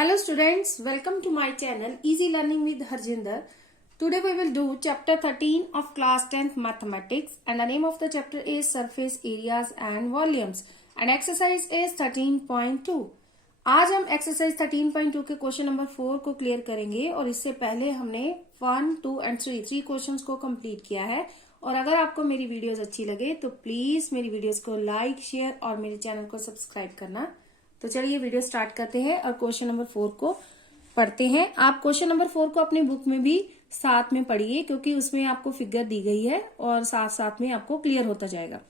Hello students, welcome to my channel Easy Learning with Harjinder. Today we will do chapter 13 of class 10th mathematics and the name of the chapter is surface areas and volumes and exercise is 13.2. आज हम exercise 13.2 के question number 4 को clear करेंगे और इससे पहले हमने 1, 2 and 3 questions को कंप्लीट किया है। और अगर आपको मेरी वीडियोस अच्छी लगे तो प्लीज मेरी वीडियोस को लाइक, शेयर और मेरे चैनल को सब्सक्राइब करना। तो चलिए वीडियो स्टार्ट करते हैं और क्वेश्चन नंबर 4 को पढ़ते हैं। आप क्वेश्चन नंबर 4 को अपनी बुक में भी साथ में पढ़िए क्योंकि उसमें आपको फिगर दी गई है और साथ साथ में आपको क्लियर होता जाएगा।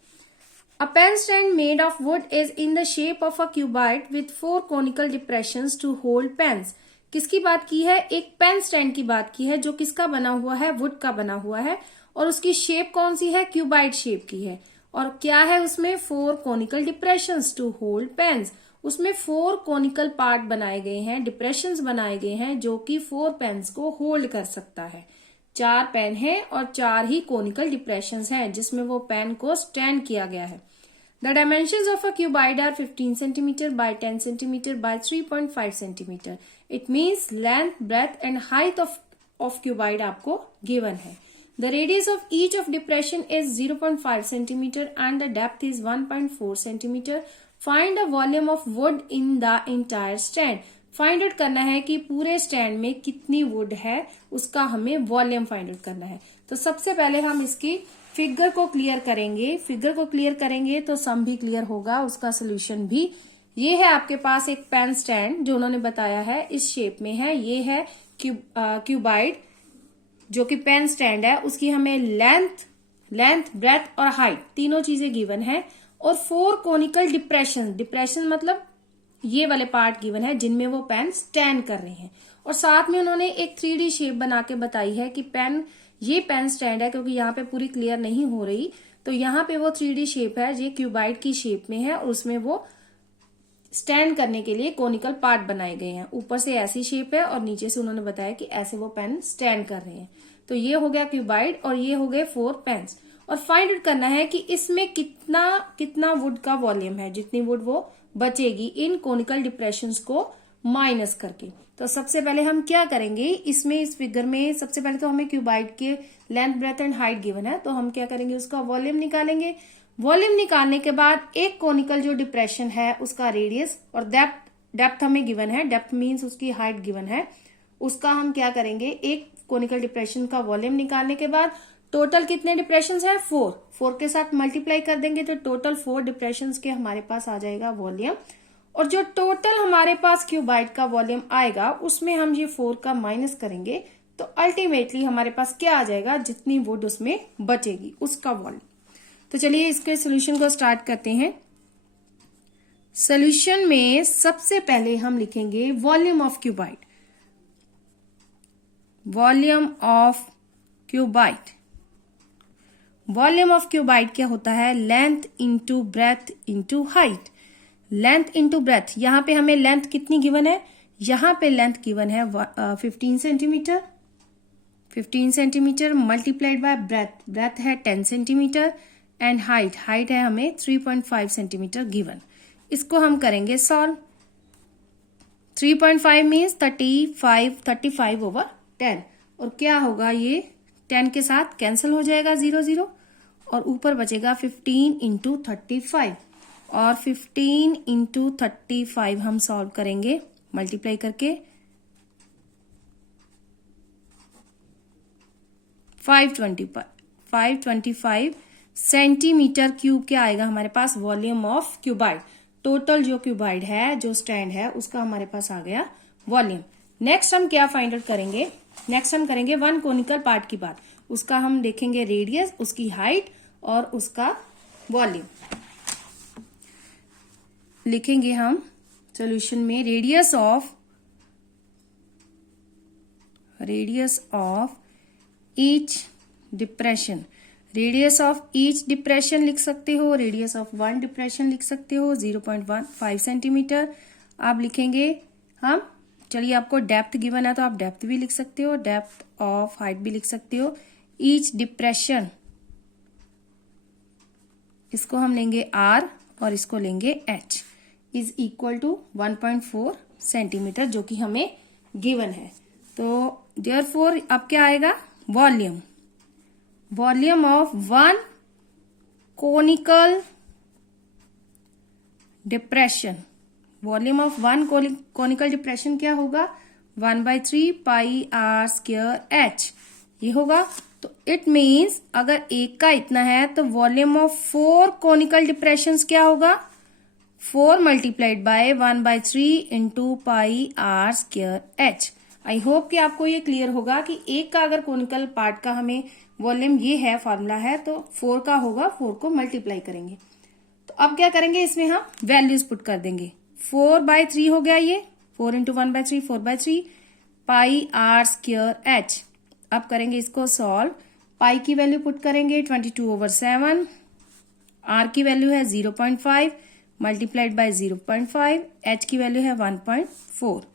A pen stand made of wood is in the shape of a cuboid with 4 conical depressions to hold pens. किसकी बात की है? एक पेन स्टैंड की बात की है जो किसका बना हुआ है? वुड का बना हुआ है और उसकी शेप कौन सी है? क्यूबाइड शेप की है। और क्या है उसमें? 4 conical depressions to hold pens. उसमें 4 कोनिकल पार्ट बनाए गए हैं, डिप्रेशंस बनाए गए हैं जो कि 4 पेन्स को होल्ड कर सकता है। 4 पेन हैं और 4 ही कोनिकल डिप्रेशंस हैं जिसमें वो पेन को स्टैंड किया गया है। The dimensions of a cuboid are 15 cm by 10 cm by 3.5 cm. It means length, breadth and height of cuboid आपको given है। The radius of each of depression is 0.5 cm and the depth is 1.4 cm. Find the volume of wood in the entire stand. Find out करना है कि पूरे stand में कितनी would है, उसका हमें वॉल्यूम फाइंड आउट करना है। तो सबसे पहले हम इसकी फिगर को क्लियर करेंगे। फिगर को क्लियर करेंगे तो सम भी क्लियर होगा, उसका सोल्यूशन भी। ये है आपके पास एक पेन स्टैंड जो उन्होंने बताया है इस शेप में है। ये है क्यूबाइड जो कि पेन स्टैंड है। उसकी हमें लेंथ, ब्रेथ और हाइट तीनों चीजें गिवन है और 4 कोनिकल डिप्रेशन मतलब ये वाले पार्ट गिवन है जिनमें वो पेन स्टैंड कर रहे हैं। और साथ में उन्होंने एक 3D शेप बना के बताई है कि ये पेन स्टैंड है, क्योंकि यहाँ पे पूरी क्लियर नहीं हो रही तो यहाँ पे वो 3D शेप है, ये क्यूबाइड की शेप में है और उसमें वो स्टैंड करने के लिए कोनिकल पार्ट बनाए गए हैं। ऊपर से ऐसी शेप है और नीचे से उन्होंने बताया कि ऐसे वो पेन स्टैंड कर रहे हैं। तो ये हो गया क्यूबाइड और ये हो गए 4 पेन्स। और फाइंड आउट करना है कि इसमें कितना वुड का वॉल्यूम है, जितनी वुड वो बचेगी इन कोनिकल डिप्रेशंस को माइनस करके। तो सबसे पहले हम क्या करेंगे, इस फिगर में सबसे पहले तो हमें क्यूबाइड के length, breadth and height given है तो हम क्या करेंगे, उसका वॉल्यूम निकालेंगे। वॉल्यूम निकालने के बाद एक कोनिकल जो डिप्रेशन है उसका रेडियस और डेप्थ हमें गिवन है। डेप्थ मीन्स उसकी हाइट गिवन है। उसका हम क्या करेंगे, एक कोनिकल डिप्रेशन का वॉल्यूम निकालने के बाद टोटल कितने डिप्रेशंस हैं? 4 के साथ मल्टीप्लाई कर देंगे तो टोटल 4 डिप्रेशंस के हमारे पास आ जाएगा वॉल्यूम। और जो टोटल हमारे पास क्यूबाइड का वॉल्यूम आएगा उसमें हम ये 4 का माइनस करेंगे तो अल्टीमेटली हमारे पास क्या आ जाएगा, जितनी वुड उसमें बचेगी उसका वॉल्यूम। तो चलिए इसके सोल्यूशन को स्टार्ट करते हैं। सोल्यूशन में सबसे पहले हम लिखेंगे volume of cuboid. Volume of cuboid, volume of cuboid क्या होता है? Length into breadth into height. Length into breadth, यहाँ पे हमें लेंथ कितनी गिवन है? यहाँ पे लेंथ गिवन है 15 centimetre. 15 centimetre multiplied by breath है 10 सेंटीमीटर एंड हाइट है हमें 3.5 सेंटीमीटर गिवन। इसको हम करेंगे सॉल्व। 3.5 मीन्स 35 ओवर 10 और क्या होगा, ये 10 के साथ कैंसिल हो जाएगा 0 और ऊपर बचेगा 15 इंटू 35 और 15 इंटू 35 हम सॉल्व करेंगे मल्टीप्लाई करके 525 सेंटीमीटर क्यूब क्या आएगा हमारे पास? Volume of cuboid. टोटल जो क्यूबाइड है, जो स्टैंड है, उसका हमारे पास आ गया वॉल्यूम। नेक्स्ट हम क्या फाइंड आउट करेंगे? नेक्स्ट हम करेंगे 1 कोनिकल पार्ट की बात। उसका हम देखेंगे रेडियस, उसकी हाइट और उसका वॉल्यूम। लिखेंगे हम सॉल्यूशन में radius of each depression. Radius of each depression लिख सकते हो, रेडियस ऑफ 1 डिप्रेशन लिख सकते हो 0.15 सेंटीमीटर आप लिखेंगे हम। चलिए आपको डेप्थ गिवन है तो आप डेप्थ भी लिख सकते हो, डेप्थ ऑफ हाइट भी लिख सकते हो। ईच डिप्रेशन इसको हम लेंगे R और इसको लेंगे H is equal to 1.4 centimetre, जो कि हमें गिवन है। तो देयरफॉर अब क्या आएगा, volume of one conical depression, volume of one conical depression क्या होगा, 1/3 पाई आर स्क्वायर एच, ये होगा। तो इट मीन्स अगर एक का इतना है तो वॉल्यूम ऑफ 4 कोनिकल डिप्रेशंस क्या होगा, 4 multiplied by 1/3 into pi r square h. I hope कि आपको ये क्लियर होगा कि एक का अगर कोनिकल पार्ट का हमें वॉल्यूम ये है, फॉर्मूला है, तो 4 का होगा, 4 को मल्टीप्लाई करेंगे। तो अब क्या करेंगे, इसमें हम वैल्यूज पुट कर देंगे। 4/3 हो गया ये, 4 into 1/3 4/3 pi r square h. अब करेंगे इसको सॉल्व। पाई की वैल्यू पुट करेंगे 22/7, आर की वैल्यू है 0.5 मल्टीप्लाइड बाय 0.5, एच की वैल्यू है 1.4।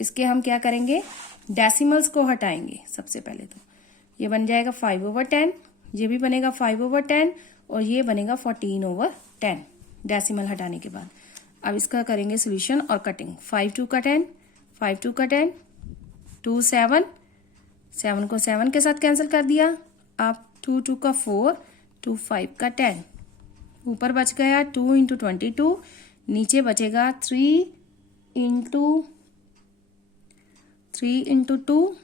इसके हम क्या करेंगे, डेसिमल्स को हटाएंगे। सबसे पहले तो ये बन जाएगा 5/10, ये भी बनेगा 5/10 और ये बनेगा 14/10 डेसिमल हटाने के बाद। अब इसका करेंगे सोल्यूशन और कटिंग। 5 2 का 10, 5 2 का 10, 2 7, 7 को 7 के साथ कैंसिल कर दिया। अब 2 2 का 4, 2 5 का 10, ऊपर बच गया 2 इंटू 22, नीचे बचेगा 3 इंटू 2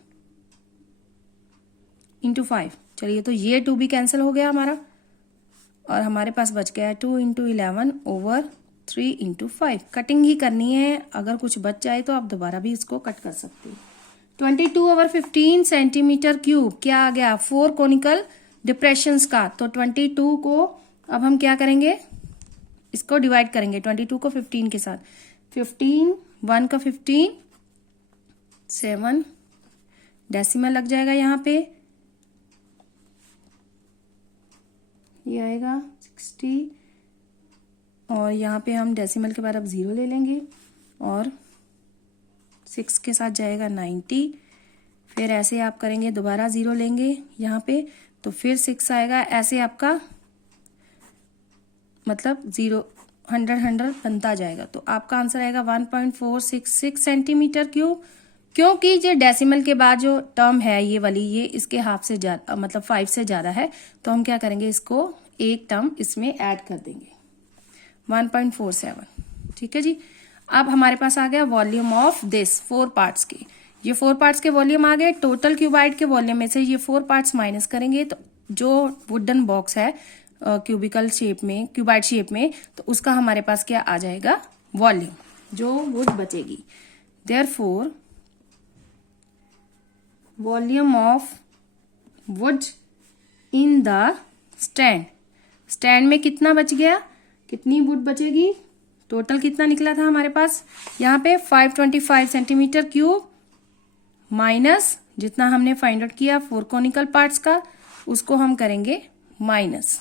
इंटू 5। चलिए, तो ये 2 भी कैंसिल हो गया हमारा और हमारे पास बच गया 2 इंटू 11/3 इंटू 5। कटिंग ही करनी है, अगर कुछ बच जाए तो आप दोबारा भी इसको कट कर सकते हैं। 22/15 सेंटीमीटर क्यूब क्या आ गया, 4 कोनिकल डिप्रेशंस का। तो 22 को अब हम क्या करेंगे, इसको डिवाइड करेंगे 22 को 15 के साथ। 15 1 का 15, 7 डेसिमल लग जाएगा यहाँ पे, ये आएगा 60 और यहाँ पे हम डेसिमल के बाद अब 0 ले लेंगे और 6 के साथ जाएगा 90। फिर ऐसे आप करेंगे, दोबारा 0 लेंगे यहाँ पे तो फिर 6 आएगा। ऐसे आपका मतलब 0 100 बनता जाएगा। तो आपका आंसर आएगा 1.466 सेंटीमीटर क्यूब। क्योंकि ये डेसिमल के बाद जो टर्म है ये वाली, ये इसके हाफ से ज्यादा मतलब 5 से ज्यादा है, तो हम क्या करेंगे, इसको एक टर्म इसमें ऐड कर देंगे 1.47। ठीक है जी। अब हमारे पास आ गया वॉल्यूम ऑफ दिस 4 पार्ट्स के। ये 4 पार्ट्स के वॉल्यूम आ गए। टोटल क्यूबाइड के वॉल्यूम में से ये 4 पार्ट्स माइनस करेंगे तो जो वुडन बॉक्स है क्यूबिकल शेप में, क्यूबाइड शेप में, तो उसका हमारे पास क्या आ जाएगा, वॉल्यूम, जो वुड बचेगी। Therefore volume of would in the stand में कितना बच गया, कितनी वुड बचेगी, टोटल कितना निकला था हमारे पास यहाँ पे 525 सेंटीमीटर क्यूब माइनस जितना हमने फाइंड आउट किया 4 कोनिकल पार्ट्स का, उसको हम करेंगे माइनस।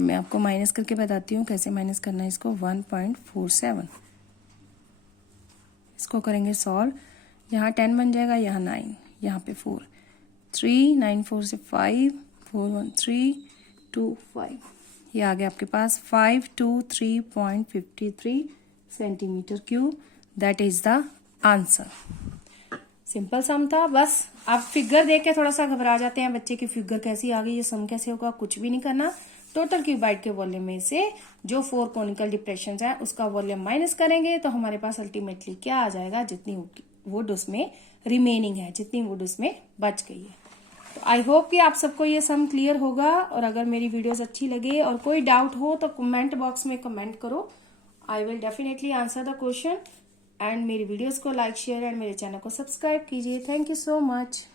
मैं आपको माइनस करके बताती हूँ कैसे माइनस करना है इसको। 1.47 इसको करेंगे सॉल्व। यहाँ 10 बन जाएगा, यहाँ 9, यहाँ पे 4, 3 9 4 से 5 4 1 3 2 5, ये आ गया आपके पास 523.53 centimetre cube. That is the answer. Simple सम था। बस आप फिगर देख के थोड़ा सा घबरा जाते हैं बच्चे की, फिगर कैसी आ गई, ये सम कैसे होगा, कुछ भी नहीं करना। टोटल क्यूबाइड के वॉल्यूम में से जो 4 कोनिकल डिप्रेशन है उसका वॉल्यूम माइनस करेंगे तो हमारे पास अल्टीमेटली क्या आ जाएगा, जितनी वुड उसमें रिमेनिंग है, जितनी वुड उसमें बच गई है। तो आई होप कि आप सबको ये सम क्लियर होगा। और अगर मेरी वीडियोस अच्छी लगे और कोई डाउट हो तो कमेंट बॉक्स में कमेंट करो। I will definitely answer the question. And मेरी वीडियोस को लाइक शेयर एंड मेरे चैनल को सब्सक्राइब कीजिए। Thank you so much.